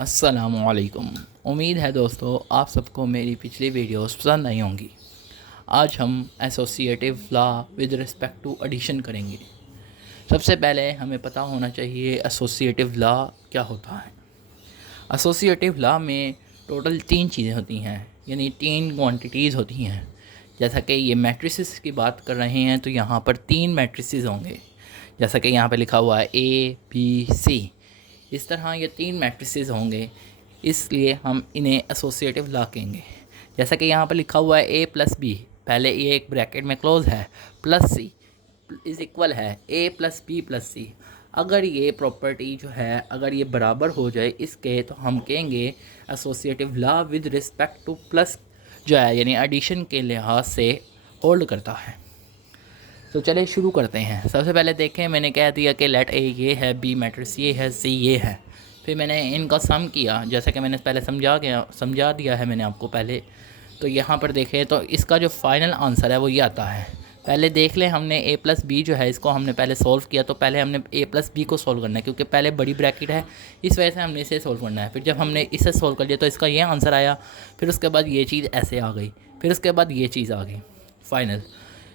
अस्सलामुअलैकुम। उम्मीद है दोस्तों आप सबको मेरी पिछली वीडियोस पसंद आई होंगी। आज हम associative law with respect to addition करेंगे। सबसे पहले हमें पता होना चाहिए एसोसिएटिव लॉ क्या होता है। एसोसिएटिव लॉ में टोटल 3 चीज़ें होती हैं, यानी 3 क्वांटिटीज़ होती हैं। जैसा कि ये मैट्रिसेस की बात कर रहे हैं तो यहाँ पर 3 मैट्रिसेस होंगे, जैसा कि यहाँ पे लिखा हुआ है ए बी सी। इस तरह ये 3 मैट्रिसेस होंगे, इसलिए हम इन्हें एसोसिएटिव लॉ कहेंगे। जैसा कि यहाँ पर लिखा हुआ है ए प्लस बी, पहले ये एक ब्रैकेट में क्लोज है, प्लस सी इज़ इक्वल है a plus b plus c. अगर ये प्रॉपर्टी जो है अगर ये बराबर हो जाए इसके, तो हम कहेंगे associative law with respect two plus जो है, यानी एडिशन के लिहाज से होल्ड करता है। तो चलिए शुरू करते हैं। सबसे पहले देखें, मैंने कह दिया कि लेट ए ये है, बी मैट्रिक्स ये है, सी ये है। फिर मैंने इनका सम किया, जैसा कि मैंने पहले समझा दिया है मैंने आपको पहले। तो यहाँ पर देखें तो इसका जो फाइनल आंसर है वो ये आता है। पहले देख लें, हमने ए प्लस बी जो है इसको हमने पहले सोल्व किया, तो पहले हमने ए प्लस बी को सोल्व करना है क्योंकि पहले बड़ी ब्रैकेट है, इस वजह से हमने इसे सोल्व करना है। फिर जब हमने इसे सोल्व कर लिया तो इसका ये आंसर आया। फिर उसके बाद ये चीज़ ऐसे आ गई, फिर उसके बाद ये चीज़ आ गई फाइनल,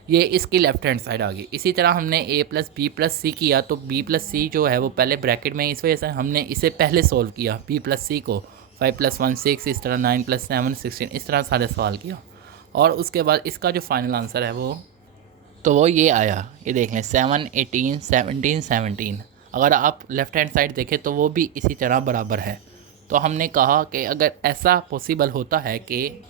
ये इसकी लेफ़्ट हैंड साइड आ गई। इसी तरह हमने ए प्लस बी प्लस सी किया, तो बी प्लस सी जो है वो पहले ब्रैकेट में, इस वजह से हमने इसे पहले सोल्व किया बी प्लस सी को। 5 + 1 6, इस तरह 9 + 7 16, इस तरह सारे सवाल किया। और उसके बाद इसका जो फाइनल आंसर है वो ये आया। ये देख लें 7 18 17 17। अगर आप लेफ़्ट हैंड साइड देखें तो वो भी इसी तरह बराबर है। तो हमने कहा कि अगर ऐसा पॉसिबल होता है कि,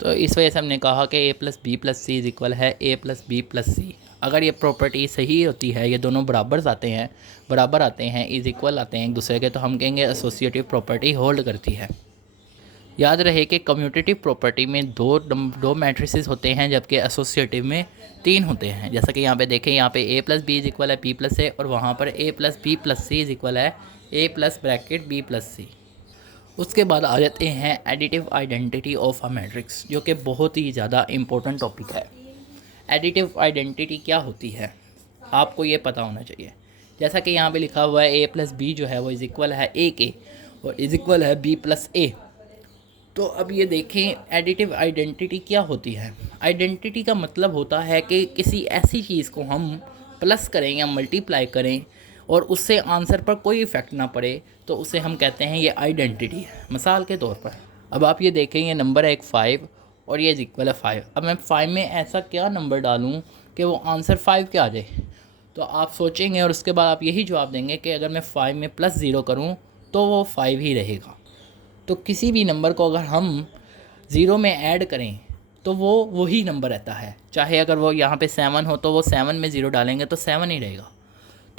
तो इस वजह से हमने कहा कि a plus b plus c is equal है a plus b plus c. अगर ये प्रॉपर्टी सही होती है, ये दोनों बराबर आते हैं, इज़ इक्वल आते हैं एक दूसरे के, तो हम कहेंगे एसोसिएटिव प्रॉपर्टी होल्ड करती है। याद रहे कि कम्यूटेटिव प्रॉपर्टी में दो मैट्रिसेस होते हैं, जबकि एसोसिएटिव में 3 होते हैं। जैसा कि यहाँ पे देखें, यहाँ पे a plus b is equal है बी प्लस ए, और वहाँ पर a plus b plus c is equal है a plus bracket b plus c. उसके बाद आ जाते हैं additive identity of a matrix, जो कि बहुत ही ज़्यादा इम्पोर्टेंट टॉपिक है। एडिटिव आइडेंटिटी क्या होती है आपको ये पता होना चाहिए। जैसा कि यहाँ पे लिखा हुआ है ए प्लस बी जो है वो इज़ इक्वल है ए के, और इज़ इक्वल है बी प्लस ए। तो अब ये देखें एडिटिव आइडेंटिटी क्या होती है। आइडेंटिटी का मतलब होता है कि किसी ऐसी चीज़ को हम प्लस करें या मल्टीप्लाई करें और उससे आंसर पर कोई इफ़ेक्ट ना पड़े, तो उसे हम कहते हैं ये आइडेंटिटी है। मिसाल के तौर पर अब आप ये देखें, ये नंबर है एक 5 और ये इज़ इक्वल है 5। अब मैं 5 में ऐसा क्या नंबर डालूं कि वो आंसर 5 के आ जाए, तो आप सोचेंगे और उसके बाद आप यही जवाब देंगे कि अगर मैं 5 में +0 करूं तो वो 5 ही रहेगा। तो किसी भी नंबर को अगर हम 0 में ऐड करें तो वो वही नंबर रहता है, चाहे अगर वो यहाँ पे 7 हो तो वो 7 में 0 डालेंगे तो 7 ही रहेगा।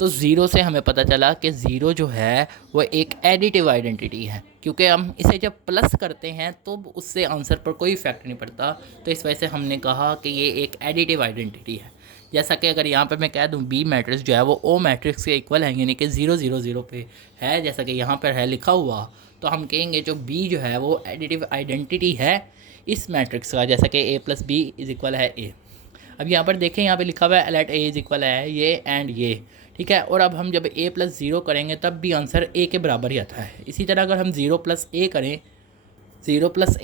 तो 0 से हमें पता चला कि 0 जो है वो एक एडिटिव आइडेंटिटी है, क्योंकि हम इसे जब प्लस करते हैं तो उससे आंसर पर कोई इफेक्ट नहीं पड़ता। तो इस वजह से हमने कहा कि ये एक एडिटिव आइडेंटिटी है। जैसा कि अगर यहाँ पर मैं कह दूँ बी मैट्रिक्स जो है वो ओ मैट्रिक्स के इक्वल है, यानी कि 0 0 0 पे है, जैसा कि यहाँ पर है लिखा हुआ, तो हम कहेंगे जो बी जो है वो एडिटिव आइडेंटिटी है इस मैट्रिक्स का, जैसा कि a plus b is equal है ए। अब यहाँ पर देखें, यहाँ पे लिखा हुआ है लेट ए इज़ इक्वल है ये एंड ये, ठीक है। और अब हम जब a + 0 करेंगे तब भी आंसर a के बराबर ही आता है। इसी तरह अगर हम 0 +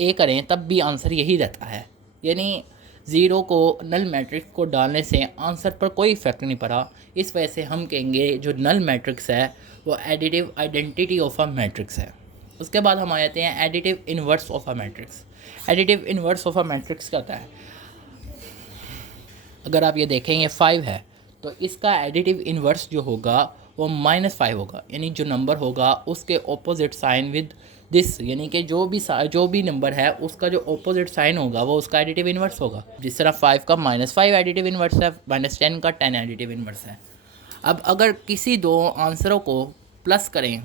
a करें तब भी आंसर यही रहता है, यानी 0 को नल मैट्रिक्स को डालने से आंसर पर कोई इफेक्ट नहीं पड़ा। इस वजह से हम कहेंगे जो नल मैट्रिक्स है वो additive identity of a matrix है। उसके बाद हम आ जाते हैं additive inverse of a matrix. Additive inverse of a matrix क्या होता है। अगर आप ये देखें ये 5 है, तो इसका एडिटिव इन्वर्स जो होगा वो -5 होगा, यानी जो नंबर होगा उसके ऑपोजिट साइन विद दिस, यानी कि जो भी नंबर है उसका जो ऑपोजिट साइन होगा वो उसका एडिटिव इन्वर्स होगा। जिस तरह 5 का -5 एडिटिव इन्वर्स है, -10 का 10 एडिटिव इन्वर्स है। अब अगर किसी दो आंसरों को प्लस करें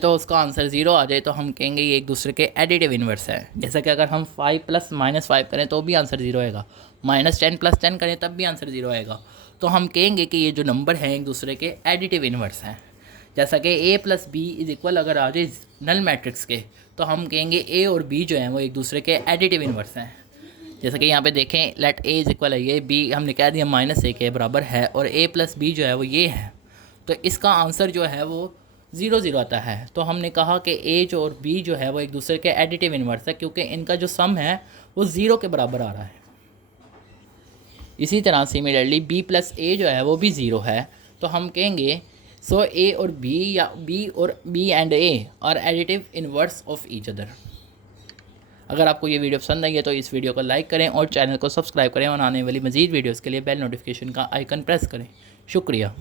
तो उसका आंसर 0 आ जाए, तो हम कहेंगे ये एक दूसरे के एडिटिव इन्वर्स है। जैसा कि अगर हम 5 + -5 करें तो भी आंसर 0 आएगा, -10 + 10 करें तब भी आंसर 0 आएगा। तो हम कहेंगे कि ये जो नंबर हैं एक दूसरे के एडिटिव इन्वर्स हैं। जैसा कि a + b इज़ इक्वल अगर आ जाए नल मैट्रिक्स के, तो हम कहेंगे a और b जो हैं वो एक दूसरे के एडिटिव इन्वर्स हैं। जैसा कि यहाँ पे देखें लेट a इज़ इक्वल है ये, b हमने कह दिया -a के बराबर है, और a + b जो है वो ये है। तो इसका आंसर जो है वो 0 0 आता है, तो हमने कहा कि ए जो और बी जो है वो एक दूसरे के एडिटिव इन्वर्स है, क्योंकि इनका जो सम है वो 0 के बराबर आ रहा है। इसी तरह सिमिलरली बी प्लस ए जो है वो भी 0 है, तो हम कहेंगे सो ए और बी या b and a are additive inverse of each other. अगर आपको ये वीडियो पसंद आई है तो इस वीडियो को लाइक करें और चैनल को सब्सक्राइब करें और आने वाली मज़ीद वीडियोज़ के लिए बेल नोटिफिकेशन का आइकन प्रेस करें। शुक्रिया।